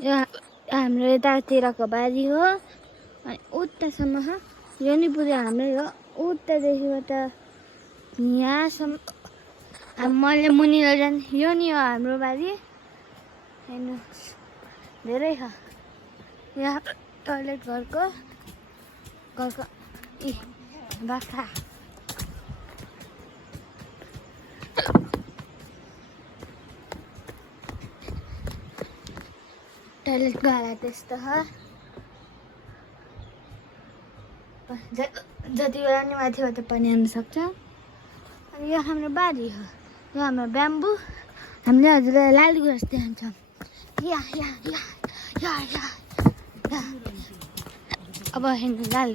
यो हाम्रो यतातिरको बारी हो अनि उतासम्म छ यो नि पुरै हाम्रै हो उतादेखिबाट यहाँसम्म मैले मुनि लैजाने यो नि हो हाम्रो बारी हेर्नुहोस् धेरै छ यहाँ टोइलेट घरको इ बाख्रा टोइलेट गएर त्यस्तो छ जति बेला नि माथिबाट पानी आउन सक्छ अनि यो हाम्रो बारी हो यो हाम्रो ब्याम्बु हामीले हजुरलाई लाल गुराँस देखाउँछौँ या या या या या या अब हेर्नु लाल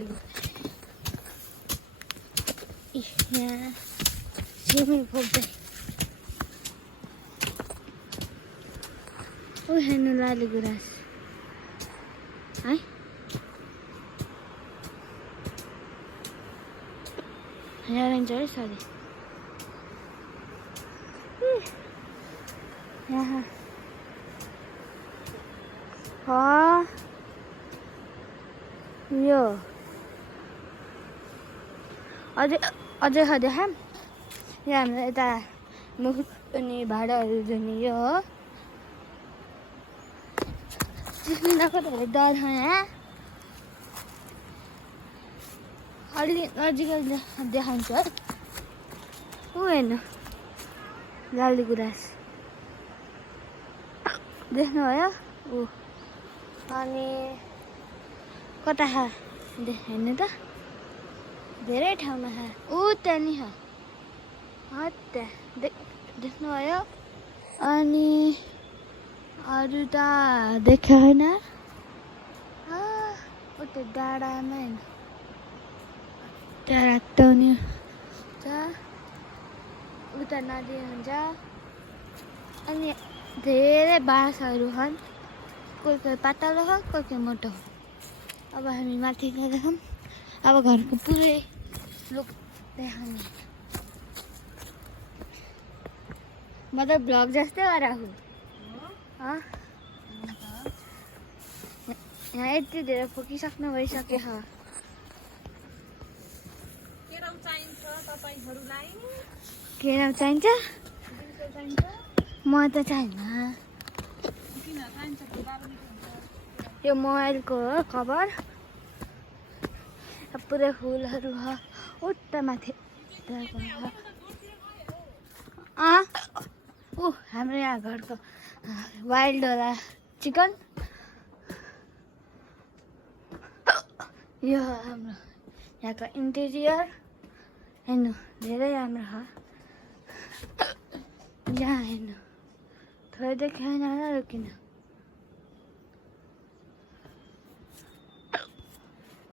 यहाँ स्विमिङ पुल ऊ हेर्नु लाली गुराँस है यहाँ रहन्छ है सरी यहाँ यो अझै छ देखा यहाँ हाम्रो यता मुख अनि भाँडाहरू धुने यो हो चिस्मिनाको धेरै डर छ यहाँ अलि नजिकै देखाउँछु है ऊ हेर्नु लाली गुराँस देख्नुभयो ऊ अनि कता छ हेर्नु त धेरै ठाउँमा छ ऊ त्यहाँ नि छ त्यहाँ देख्नुभयो अनि अरू त देख्यो होइन उता डाँडामा होइन त्यहाँ राख्टाउने हुन्छ उता नदी हुन्छ अनि धेरै बाँसहरू छन् कोही कोही पातलो छ कोही कोही मोटो अब हामी माथि गएछौँ अब घरको पुरै लुक देखाउने म त भ्लग जस्तै गराएको यहाँ यति धेरै फुकिसक्नु भइसक्यो केरा चाहिन्छ म त चाहिन्न यो मोबाइलको हो कभर पुरै फुलहरू छ उता माथि हाम्रो यहाँ घरको वाइल्ड होला चिकन यो हाम्रो यहाँको इन्टेरियर हेर्नु धेरै राम्रो छ यहाँ हेर्नु थोरै देखाएन र किन